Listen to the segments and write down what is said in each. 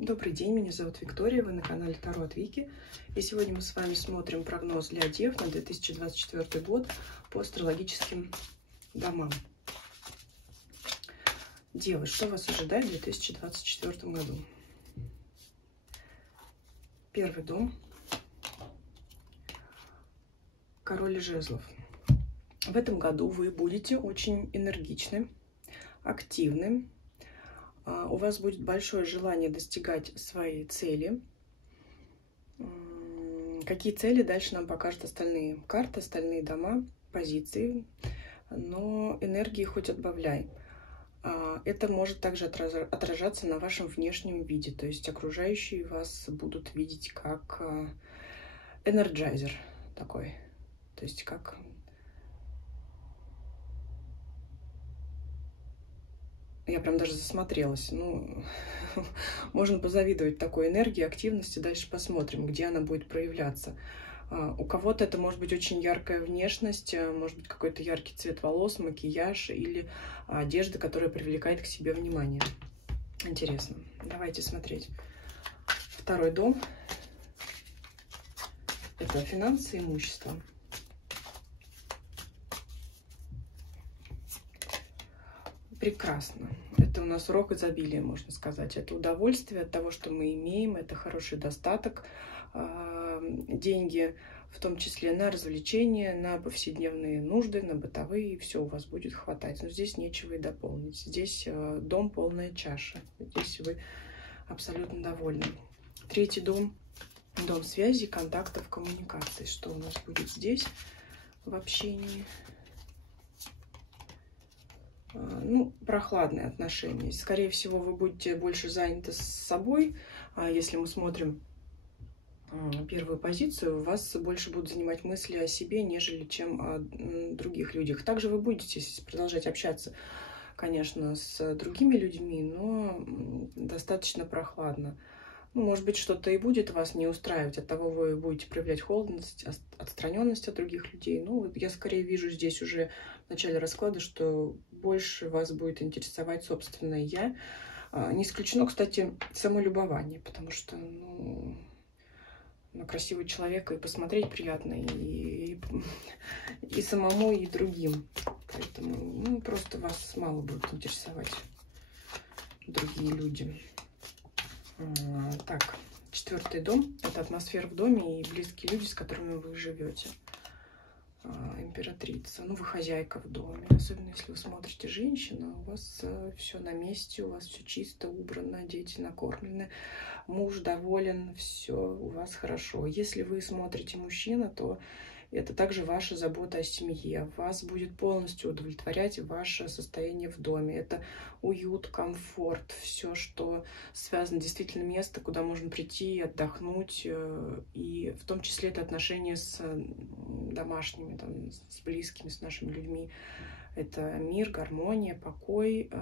Добрый день, меня зовут Виктория, вы на канале Таро от Вики. И сегодня мы с вами смотрим прогноз для Дев на 2024 год по астрологическим домам. Девы, что вас ожидает в 2024 году? Первый дом. Король жезлов. В этом году вы будете очень энергичны, активны. У вас будет большое желание достигать своей цели. Какие цели дальше нам покажут остальные карты, остальные дома, позиции. Но энергии хоть отбавляй. Это может также отражаться на вашем внешнем виде. То есть окружающие вас будут видеть как энерджайзер такой. То есть как... Я прям даже засмотрелась. Ну, можно позавидовать такой энергии, активности. Дальше посмотрим, где она будет проявляться. У кого-то это может быть очень яркая внешность, может быть какой-то яркий цвет волос, макияж или одежда, которая привлекает к себе внимание. Интересно. Давайте смотреть. Второй дом. Это финансы и имущество. Прекрасно. Это у нас рог изобилия, можно сказать. Это удовольствие от того, что мы имеем, это хороший достаток. Деньги, в том числе на развлечения, на повседневные нужды, на бытовые, все у вас будет хватать. Но здесь нечего и дополнить. Здесь дом полная чаша. Здесь вы абсолютно довольны. Третий дом. Дом связи, контактов, коммуникаций. Что у нас будет здесь в общении? Ну, прохладные отношения. Скорее всего, вы будете больше заняты с собой. Если мы смотрим первую позицию, вас больше будут занимать мысли о себе, нежели чем о других людях. Также вы будете продолжать общаться, конечно, с другими людьми, но достаточно прохладно. Ну, может быть, что-то и будет вас не устраивать, от того вы будете проявлять холодность, отстраненность от других людей. Ну, вот я скорее вижу здесь уже в начале расклада, что больше вас будет интересовать собственное «я». Не исключено, кстати, самолюбование, потому что, ну, на красивого человека и посмотреть приятно, и самому, и другим. Поэтому, ну, просто вас мало будет интересовать другие люди. Так, четвертый дом – это атмосфера в доме и близкие люди, с которыми вы живете. Императрица, ну вы хозяйка в доме, особенно если вы смотрите женщину, у вас все на месте, у вас все чисто, убрано, дети накормлены, муж доволен, все у вас хорошо. Если вы смотрите мужчина, то это также ваша забота о семье. Вас будет полностью удовлетворять ваше состояние в доме. Это уют, комфорт, все, что связано, действительно место, куда можно прийти и отдохнуть. И в том числе это отношения с домашними, там, с близкими, с нашими людьми. Это мир, гармония, покой.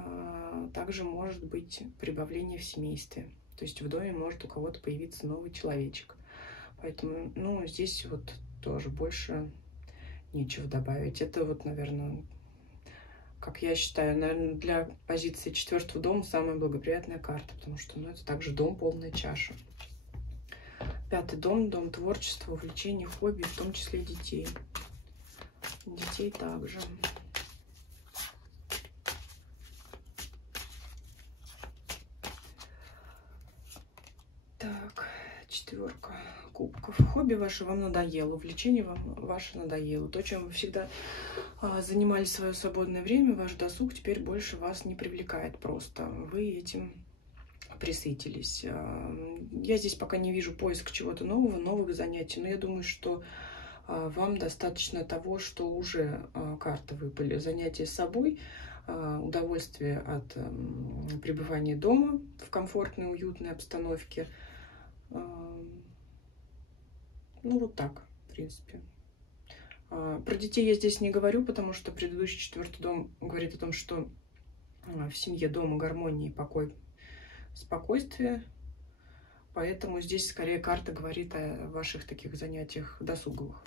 Также может быть прибавление в семействе. То есть в доме может у кого-то появиться новый человечек. Поэтому, ну, здесь вот тоже больше нечего добавить. Это вот, наверное, как я считаю, наверное, для позиции четвертого дома самая благоприятная карта, потому что, ну, это также дом полная чаша. Пятый дом, дом творчества, увлечений, хобби, в том числе детей. Детей также. Так, четверка кубков. Хобби ваше вам надоело, увлечение вам ваше надоело. То, чем вы всегда занимались свое свободное время, ваш досуг теперь больше вас не привлекает просто. Вы этим присытились. Я здесь пока не вижу поиска чего-то нового, новых занятий, но я думаю, что вам достаточно того, что уже карты выпали. Занятие с собой, удовольствие от пребывания дома в комфортной, уютной обстановке. Ну, вот так, в принципе. Про детей я здесь не говорю, потому что предыдущий четвертый дом говорит о том, что в семье дома гармония, покой, спокойствие. Поэтому здесь скорее карта говорит о ваших таких занятиях досуговых.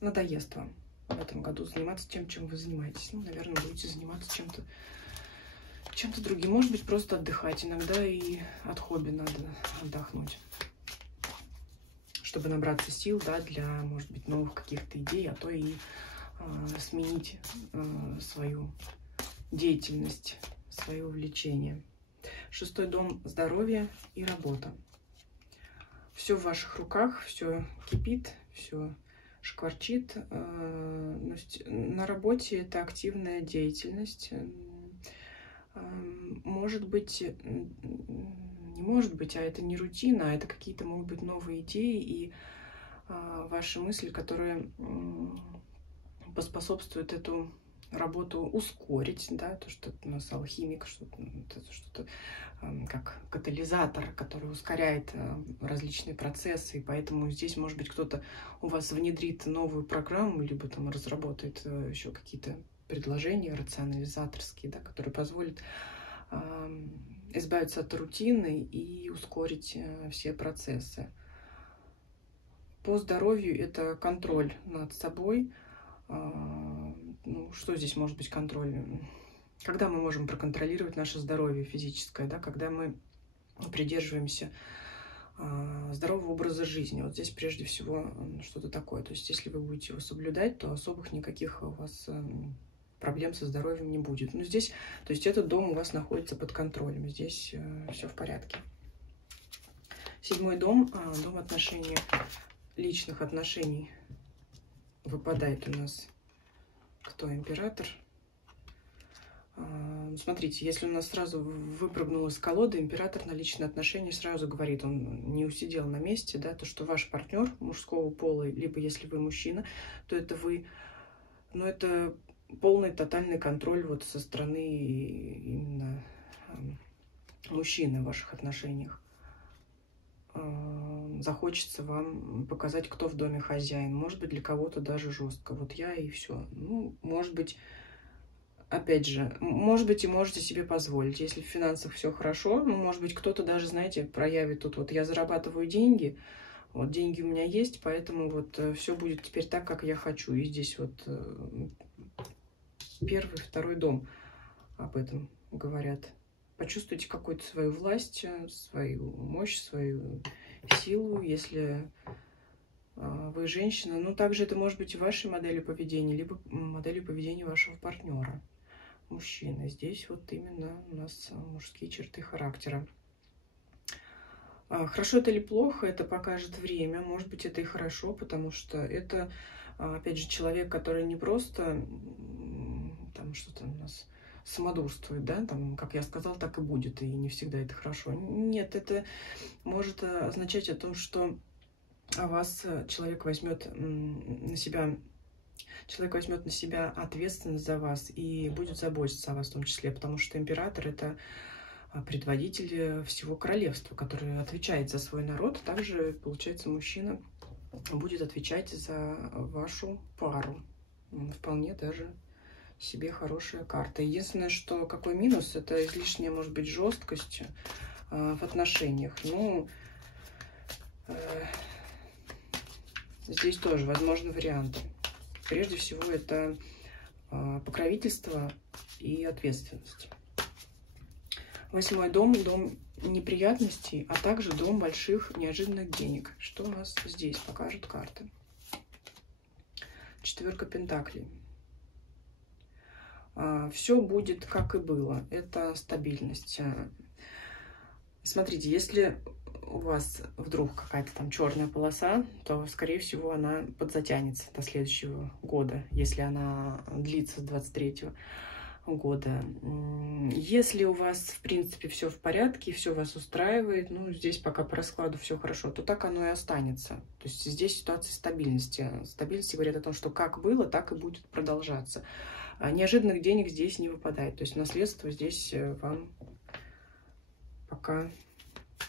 Надоест вам в этом году заниматься тем, чем вы занимаетесь. Ну, наверное, будете заниматься чем-то другим. Может быть, просто отдыхать. Иногда и от хобби надо отдохнуть, чтобы набраться сил, да, для, может быть, новых каких-то идей, а то и сменить свою деятельность, свое увлечение. 6-й дом — здоровье и работа. Все в ваших руках, все кипит, все шкварчит. На работе это активная деятельность. Может быть, не может быть, а это не рутина, а это какие-то, могут быть, новые идеи и ваши мысли, которые поспособствуют эту работу ускорить, да, то, что у нас алхимик, что-то как катализатор, который ускоряет различные процессы, и поэтому здесь, может быть, кто-то у вас внедрит новую программу, либо там разработает еще какие-то предложения рационализаторские, да, которые позволят избавиться от рутины и ускорить все процессы. По здоровью это контроль над собой. Ну, что здесь может быть контроль? Когда мы можем проконтролировать наше здоровье физическое, да, когда мы придерживаемся здорового образа жизни. Вот здесь прежде всего что-то такое. То есть если вы будете его соблюдать, то особых никаких у вас проблем со здоровьем не будет. Но здесь, то есть этот дом у вас находится под контролем. Здесь все в порядке. 7-й дом, дом отношений, личных отношений. Выпадает у нас кто? Император. Смотрите, если у нас сразу выпрыгнул из колоды, император на личные отношения сразу говорит, он не усидел на месте, да, то, что ваш партнер мужского пола, либо если вы мужчина, то это вы, но это полный тотальный контроль вот со стороны именно мужчины в ваших отношениях. Захочется вам показать, кто в доме хозяин. Может быть, для кого-то даже жестко. Вот я и все. Ну, может быть, опять же, может быть, и можете себе позволить. Если в финансах все хорошо, ну, может быть, кто-то даже, знаете, проявит тут вот я зарабатываю деньги, вот деньги у меня есть, поэтому вот все будет теперь так, как я хочу. И здесь вот 1-й, 2-й дом об этом говорят. Почувствуйте какую-то свою власть, свою мощь, свою силу, если вы женщина. Ну, также это может быть и вашей моделью поведения, либо моделью поведения вашего партнера, мужчины. Здесь вот именно у нас мужские черты характера. Хорошо это или плохо, это покажет время. Может быть, это и хорошо, потому что это, опять же, человек, который не просто там что-то у нас самодурствует, да, там, как я сказала, так и будет, и не всегда это хорошо. Нет, это может означать о том, что вас человек возьмет на себя ответственность за вас и будет заботиться о вас в том числе, потому что император — это предводитель всего королевства, который отвечает за свой народ. Также, получается, мужчина будет отвечать за вашу пару. Вполне даже себе хорошая карта. Единственное, что какой минус, это излишняя, может быть, жесткость в отношениях. Ну, здесь тоже возможны варианты. Прежде всего, это покровительство и ответственность. 8-й дом, дом неприятностей, а также дом больших неожиданных денег. Что у нас здесь покажут карты? 4-ка пентаклей. Все будет, как и было. Это стабильность. Смотрите, если у вас вдруг какая-то там черная полоса, то, скорее всего, она подзатянется до следующего года, если она длится с 23-го года. Если у вас, в принципе, все в порядке, все вас устраивает, ну, здесь пока по раскладу все хорошо, то так оно и останется. То есть здесь ситуация стабильности. Стабильность говорит о том, что как было, так и будет продолжаться. Неожиданных денег здесь не выпадает. То есть наследство здесь вам пока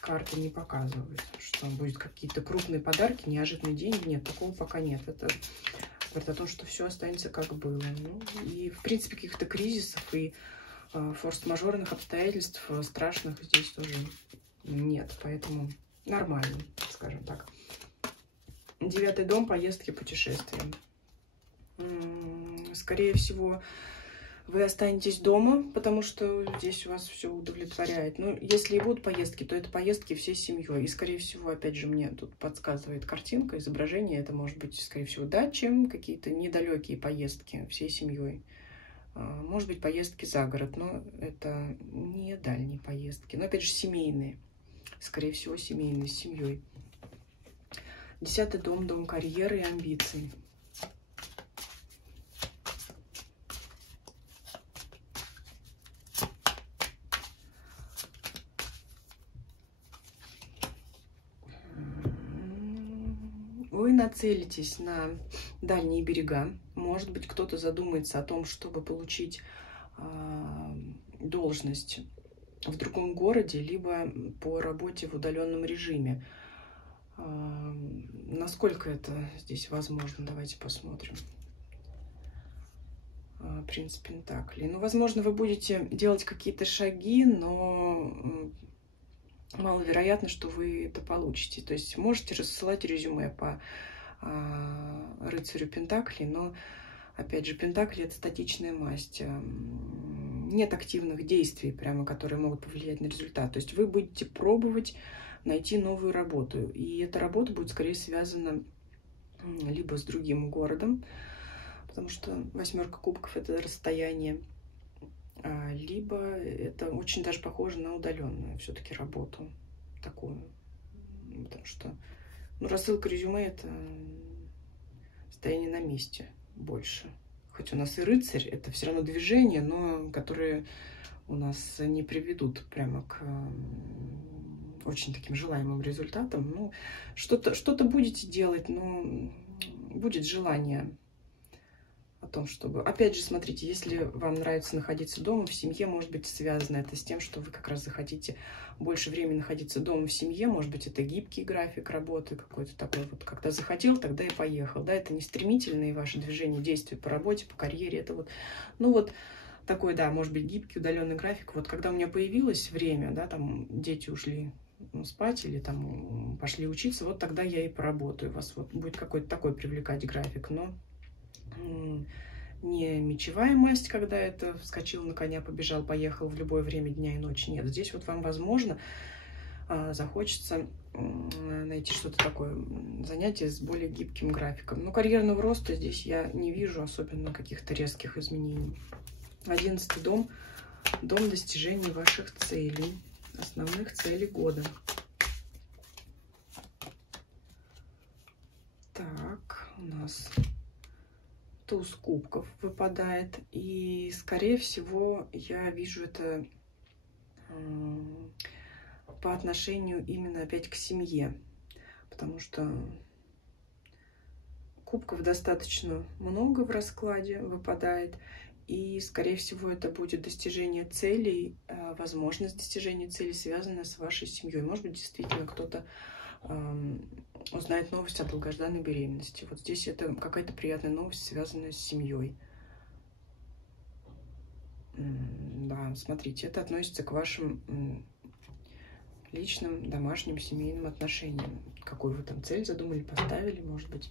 карты не показывают, что будет какие-то крупные подарки, неожиданные деньги. Нет, такого пока нет. Это говорит о том, что все останется как было. Ну, и, в принципе, каких-то кризисов и форс-мажорных обстоятельств страшных здесь тоже нет. Поэтому нормально, скажем так. 9-й дом, поездки, путешествия. Скорее всего, Вы останетесь дома, потому что здесь у вас все удовлетворяет. Но если и будут поездки, то это поездки всей семьей. И, скорее всего, опять же, мне тут подсказывает картинка, изображение. Это может быть, скорее всего, дачи, какие-то недалекие поездки всей семьей. Может быть, поездки за город, но это не дальние поездки. Но, опять же, семейные. Скорее всего, семейные, с семьей. 10-й дом, дом карьеры и амбиций. Вы нацелитесь на дальние берега. Может быть, кто-то задумается о том, чтобы получить должность в другом городе, либо по работе в удаленном режиме. Насколько это здесь возможно? Давайте посмотрим. Принц Пентаклей. Ну, возможно, вы будете делать какие-то шаги, но маловероятно, что вы это получите. То есть можете рассылать резюме по рыцарю Пентаклей, но, опять же, Пентакли — это статичная масть. Нет активных действий, прямо, которые могут повлиять на результат. То есть вы будете пробовать найти новую работу. И эта работа будет скорее связана либо с другим городом, потому что 8 кубков — это расстояние, либо это очень даже похоже на удаленную все-таки работу такую. Потому что рассылка резюме — это стояние на месте больше. Хоть у нас и рыцарь, это все равно движение, но которые у нас не приведут прямо к очень таким желаемым результатам. Ну, что-то будете делать, но будет желание о том, чтобы... Опять же, смотрите, если вам нравится находиться дома, в семье, может быть, связано это с тем, что вы как раз захотите больше времени находиться дома в семье. Может быть, это гибкий график работы какой-то такой. Вот когда захотел, тогда и поехал. Да, это не стремительные ваши движения, действия по работе, по карьере. Это вот, ну вот такой, да, может быть, гибкий, удаленный график. Вот когда у меня появилось время, да, там дети ушли спать или там пошли учиться, вот тогда я и поработаю. У вас вот будет какой-то такой привлекать график, но не мечевая масть, когда это вскочил на коня, побежал, поехал в любое время дня и ночи. Нет, здесь вот вам, возможно, захочется найти что-то такое, занятие с более гибким графиком. Но карьерного роста здесь я не вижу особенно каких-то резких изменений. 11-й дом, дом достижений ваших целей, основных целей года. Так, у нас туз кубков выпадает, и, скорее всего, я вижу это по отношению именно опять к семье, потому что кубков достаточно много в раскладе выпадает, и, скорее всего, это будет достижение целей, возможность достижения целей, связанная с вашей семьей. Может быть, действительно кто-то узнает новость о долгожданной беременности. Вот здесь это какая-то приятная новость, связанная с семьей. Да, смотрите, это относится к вашим личным, домашним, семейным отношениям. Какую вы там цель задумали, поставили, может быть.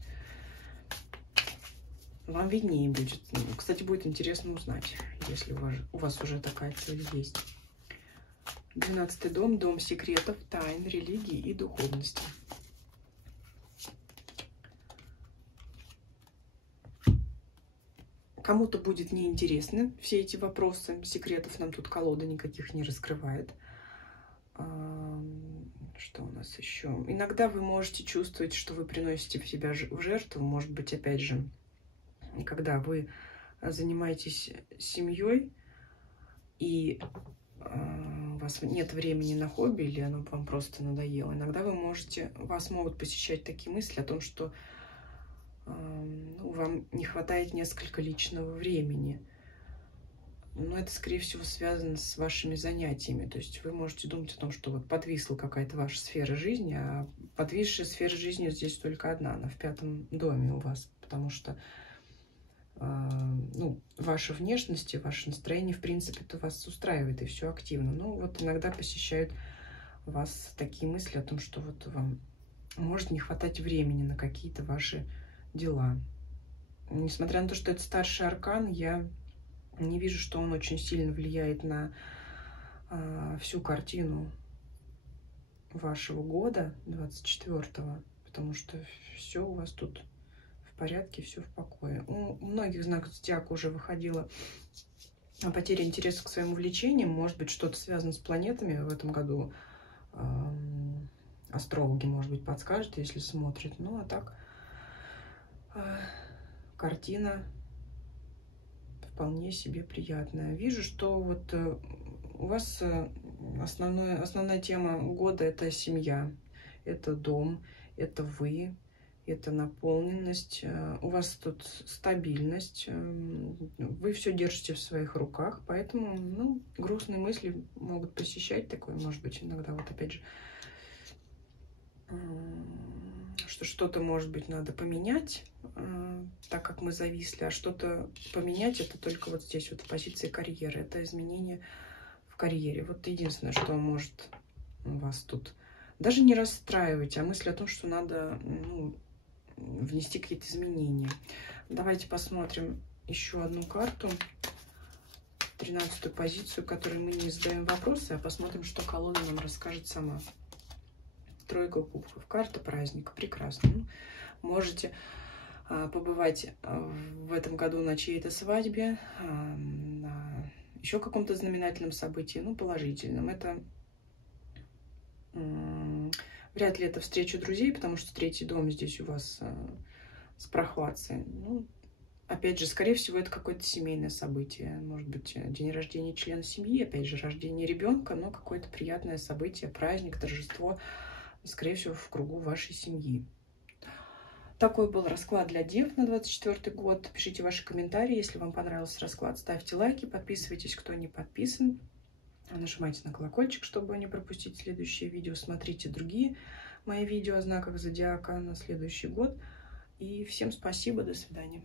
Вам виднее будет. Кстати, будет интересно узнать, если у вас уже такая цель есть. 12-й дом, дом секретов, тайн, религии и духовности. Кому-то будет неинтересно все эти вопросы. Секретов нам тут колода никаких не раскрывает. Что у нас еще? Иногда вы можете чувствовать, что вы приносите себя в жертву. Может быть, опять же, когда вы занимаетесь семьей и у вас нет времени на хобби или оно вам просто надоело, иногда вас могут посещать такие мысли о том, что вам не хватает несколько личного времени. Но это, скорее всего, связано с вашими занятиями. То есть вы можете думать о том, что вот подвисла какая-то ваша сфера жизни, а подвисшая сфера жизни здесь только одна, она в 5-м доме у вас, потому что ваша внешность и ваше настроение, в принципе, это вас устраивает, и все активно. Но вот иногда посещают вас такие мысли о том, что вот вам может не хватать времени на какие-то ваши дела. Несмотря на то, что это старший аркан, я Не вижу, что он очень сильно влияет на всю картину вашего года 24-го, потому что все у вас тут в порядке, все в покое. У многих знаков зодиака уже выходила потеря интереса к своим увлечениям. Может быть, что-то связано с планетами в этом году. Астрологи, может быть, подскажут, если смотрят. Ну, а так, картина вполне себе приятная. Вижу, что вот у вас основная тема года — это семья, это дом, это вы, это наполненность. У вас тут стабильность, вы все держите в своих руках, поэтому, ну, грустные мысли могут посещать такое, может быть, иногда, вот опять же, что что-то, может быть, надо поменять, так как мы зависли, а что-то поменять — это только вот здесь, вот в позиции карьеры, это изменение в карьере. Вот единственное, что может вас тут даже не расстраивать, а мысль о том, что надо, ну, внести какие-то изменения. Давайте посмотрим еще одну карту, 13-ю позицию, которой мы не задаем вопросы, а посмотрим, что колода нам расскажет сама. Тройка кубков, карта праздника, прекрасно. Можете побывать в этом году на чьей-то свадьбе, на еще каком-то знаменательном событии, ну, положительном. Это вряд ли это встреча друзей, потому что третий дом здесь у вас с прохладцей. Ну, опять же, скорее всего, это какое-то семейное событие. Может быть, день рождения члена семьи, опять же, рождение ребенка, но какое-то приятное событие, праздник, торжество, скорее всего, в кругу вашей семьи. Такой был расклад для дев на 24 год. Пишите ваши комментарии, если вам понравился расклад. Ставьте лайки, подписывайтесь, кто не подписан. Нажимайте на колокольчик, чтобы не пропустить следующее видео. Смотрите другие мои видео о знаках зодиака на следующий год. И всем спасибо, до свидания.